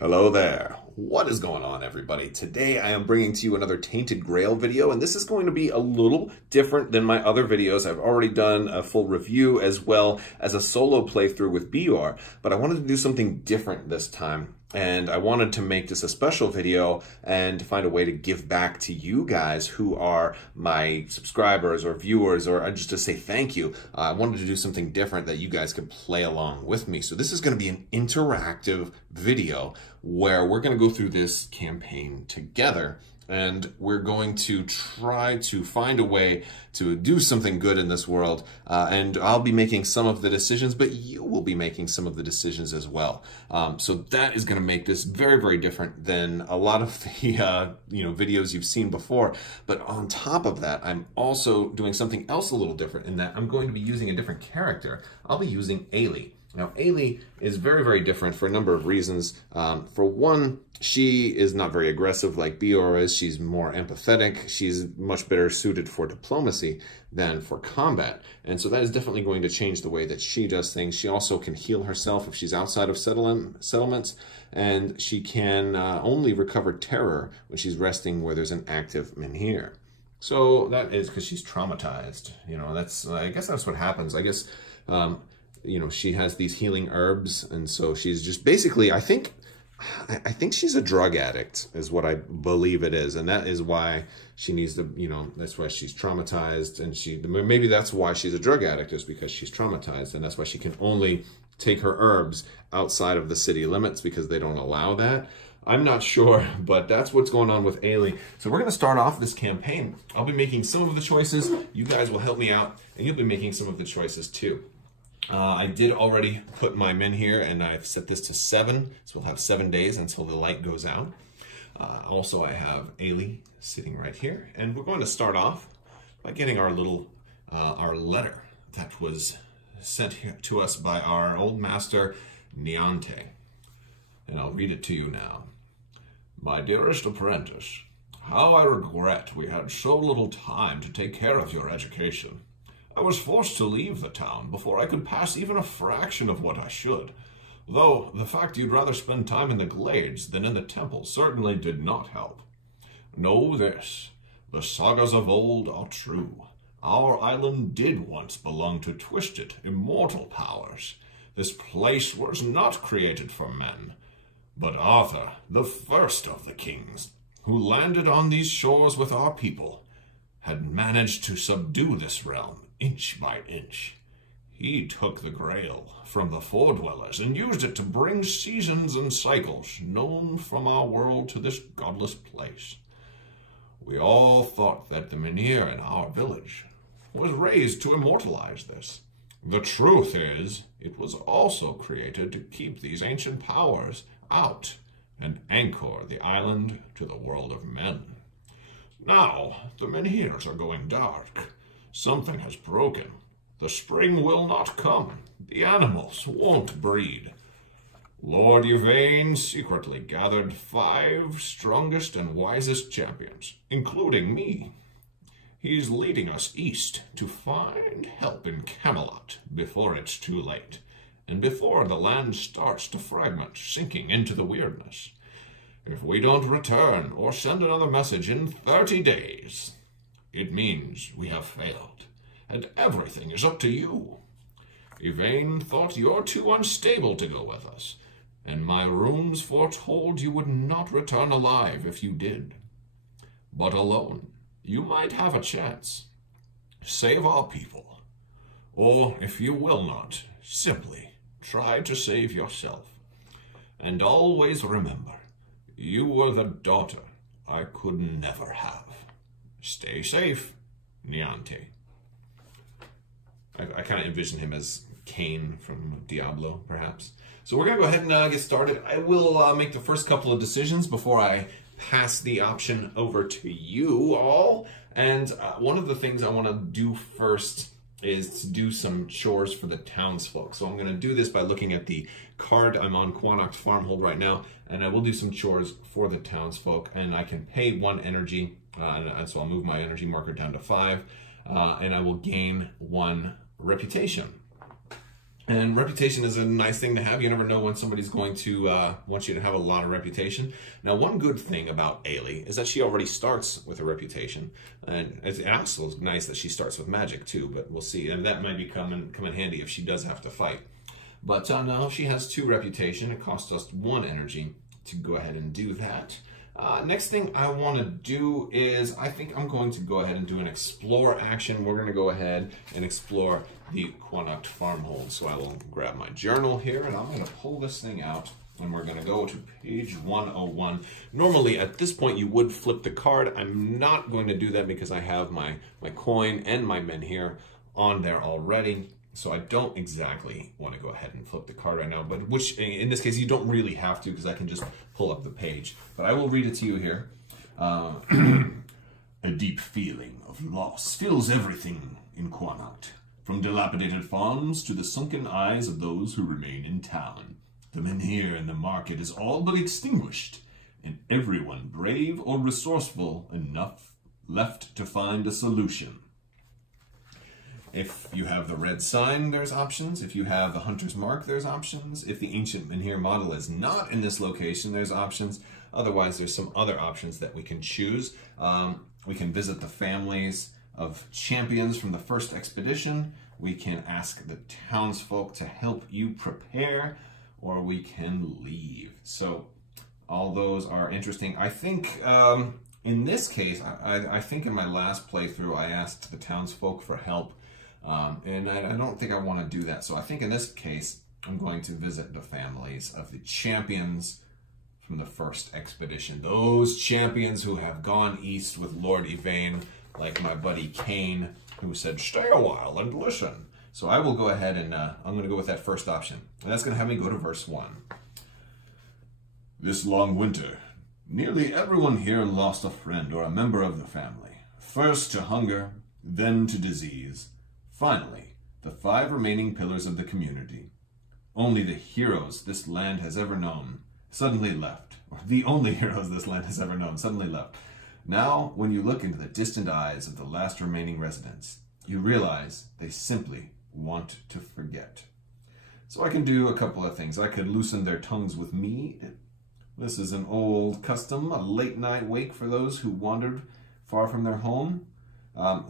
Hello there. What is going on, everybody? Today I am bringing to you another Tainted Grail video, and this is going to be a little different than my other videos. I've already done a full review as well as a solo playthrough with BR, but I wanted to do something different this time. And I wanted to make this a special video and find a way to give back to you guys who are my subscribers or viewers, or just to say thank you. I wanted to do something different that you guys could play along with me. So this is going to be an interactive video where we're going to go through this campaign together. And we're going to try to find a way to do something good in this world. And I'll be making some of the decisions, but you will be making some of the decisions as well. So that is going to make this very, very different than a lot of the videos you've seen before. But on top of that, I'm also doing something else a little different in that I'm going to be using a different character. I'll be using Ailey. Now, Ailey is very, very different for a number of reasons. For one, she is not very aggressive like BR is. She's more empathetic. She's much better suited for diplomacy than for combat. And so that is definitely going to change the way that she does things. She also can heal herself if she's outside of settlements. And she can only recover terror when she's resting where there's an active menhir. So that is because she's traumatized. I guess that's what happens. I guess... she has these healing herbs, and so she's just basically, I think she's a drug addict is what I believe it is, and that is why she needs to, that's why she's traumatized, and maybe that's why she's a drug addict, is because she's traumatized, and that's why she can only take her herbs outside of the city limits because they don't allow that. I'm not sure, but that's what's going on with Ailey. So we're going to start off this campaign. I'll be making some of the choices. You guys will help me out, and you'll be making some of the choices too. I did already put my men here, and I've set this to 7, so we'll have 7 days until the light goes out. Also, I have Ailey sitting right here, and we're going to start off by getting our little our letter that was sent here to us by our old master Niante, and I'll read it to you now. My dearest apprentice, how I regret we had so little time to take care of your education. I was forced to leave the town before I could pass even a fraction of what I should, though the fact you'd rather spend time in the glades than in the temple certainly did not help. Know this, the sagas of old are true. Our island did once belong to twisted, immortal powers. This place was not created for men, but Arthur, the first of the kings, who landed on these shores with our people, had managed to subdue this realm inch by inch. He took the Grail from the Foredwellers and used it to bring seasons and cycles known from our world to this godless place. We all thought that the menhir in our village was raised to immortalize this. The truth is, it was also created to keep these ancient powers out and anchor the island to the world of men. Now, the menhirs are going dark. Something has broken. The spring will not come. The animals won't breed. Lord Yvain secretly gathered 5 strongest and wisest champions, including me. He's leading us east to find help in Camelot before it's too late, and before the land starts to fragment, sinking into the weirdness. If we don't return or send another message in 30 days... it means we have failed, and everything is up to you. Yvain thought you're too unstable to go with us, and my runes foretold you would not return alive if you did. But alone, you might have a chance. Save our people. Or, if you will not, simply try to save yourself. And always remember, you were the daughter I could never have. Stay safe, Niante. I kind of envision him as Cain from Diablo, perhaps. So we're going to go ahead and get started. I will make the first couple of decisions before I pass the option over to you all. And one of the things I want to do first is to do some chores for the townsfolk. So I'm going to do this by looking at the card. I'm on Quanacht Farmhold right now, and I will do some chores for the townsfolk, and I can pay 1 energy. And so I'll move my energy marker down to 5, and I will gain 1 reputation. And reputation is a nice thing to have. You never know when somebody's going to want you to have a lot of reputation. Now, one good thing about Ailey is that she already starts with a reputation. And it's also nice that she starts with magic too, but we'll see. And that might come in handy if she does have to fight. But now she has 2 reputation. It costs us 1 energy to go ahead and do that. Next thing I want to do is, I think I'm going to go ahead and do an explore action. We're going to go ahead and explore the Quannock Farmhold. So I will grab my journal here and I'm going to pull this thing out and we're going to go to page 101. Normally at this point you would flip the card. I'm not going to do that because I have my coin and my men here on there already. So I don't exactly want to go ahead and flip the card right now, but which in this case you don't really have to because I can just pull up the page. But I will read it to you here. A deep feeling of loss fills everything in Quannock, from dilapidated farms to the sunken eyes of those who remain in town. The menhir in the market is all but extinguished, and everyone brave or resourceful enough left to find a solution. If you have the red sign, there's options. If you have the hunter's mark, there's options. If the ancient menhir model is not in this location, there's options. Otherwise, there's some other options that we can choose. We can visit the families of champions from the first expedition. We can ask the townsfolk to help you prepare, or we can leave. So all those are interesting. I think in this case, I think in my last playthrough, I asked the townsfolk for help. And I don't think I want to do that. So I think in this case, I'm going to visit the families of the champions from the first expedition. Those champions who have gone east with Lord Yvain, like my buddy Kane, who said, stay a while and listen. So I will go ahead and I'm going to go with that first option. And that's going to have me go to verse 1. This long winter, nearly everyone here lost a friend or a member of the family. First to hunger, then to disease. Finally, the 5 remaining pillars of the community. Only the heroes this land has ever known suddenly left. Or the only heroes this land has ever known suddenly left. Now, when you look into the distant eyes of the last remaining residents, you realize they simply want to forget. So I can do a couple of things. I could loosen their tongues with mead. This is an old custom, a late night wake for those who wandered far from their home.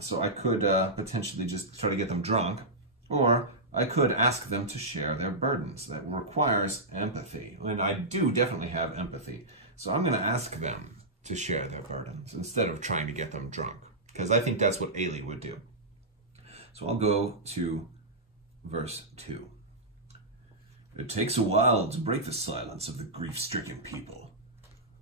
So I could potentially just try to get them drunk, or I could ask them to share their burdens. That requires empathy, and I do definitely have empathy. So I'm going to ask them to share their burdens instead of trying to get them drunk, because I think that's what Ailey would do. So I'll go to verse 2. It takes a while to break the silence of the grief-stricken people,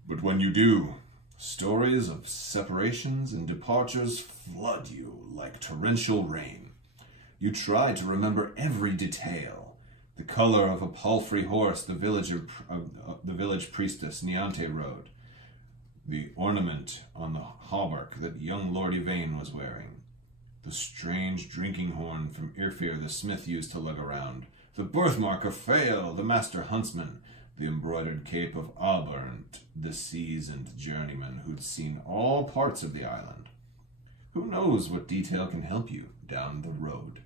but when you do, stories of separations and departures flood you like torrential rain. You try to remember every detail. The color of a palfrey horse the village priestess Niante rode. The ornament on the hauberk that young Lord Yvain was wearing. The strange drinking horn from Irfir the smith used to lug around. The birthmark of Fael, the master huntsman. The embroidered cape of Albernt, the seasoned journeyman who'd seen all parts of the island. Who knows what detail can help you down the road?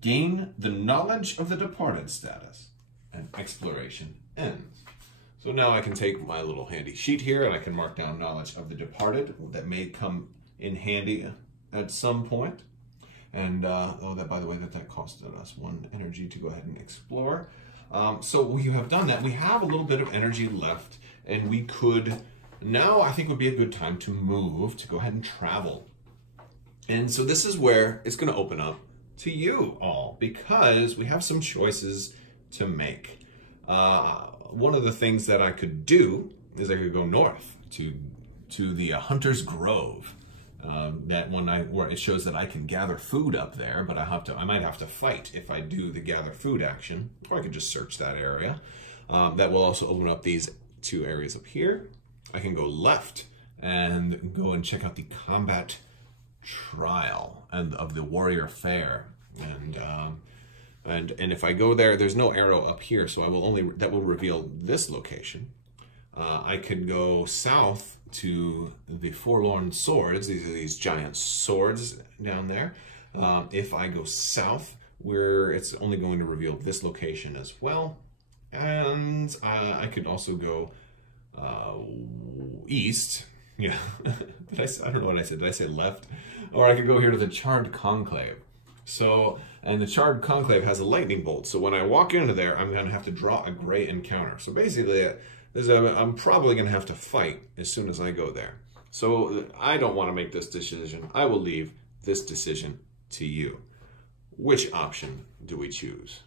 Gain the knowledge of the departed status, and exploration ends. So now I can take my little handy sheet here and I can mark down knowledge of the departed. That may come in handy at some point. And, oh, that, by the way, that costed us 1 energy to go ahead and explore. So we have done that. We have a little bit of energy left, and we could, now I think would be a good time to move, to go ahead and travel. And so this is where it's going to open up to you all, because we have some choices to make. One of the things that I could do is I could go north to the Hunter's Grove. That one where it shows that I can gather food up there, but I might have to fight if I do the gather food action, or I could just search that area. That will also open up these 2 areas up here. I can go left and go and check out the combat trial and of the warrior fair, and if I go there, there's no arrow up here, so that will reveal this location. I could go south to the Forlorn Swords. These are these giant swords down there. If I go south, where it's only going to reveal this location as well. And I could also go east. Yeah, I don't know what I said. Did I say left? Or I could go here to the Charred Conclave. So, and the Charred Conclave has a lightning bolt. So when I walk into there, I'm going to have to draw a gray encounter. So basically, I'm probably going to have to fight as soon as I go there. So I don't want to make this decision. I will leave this decision to you. Which option do we choose?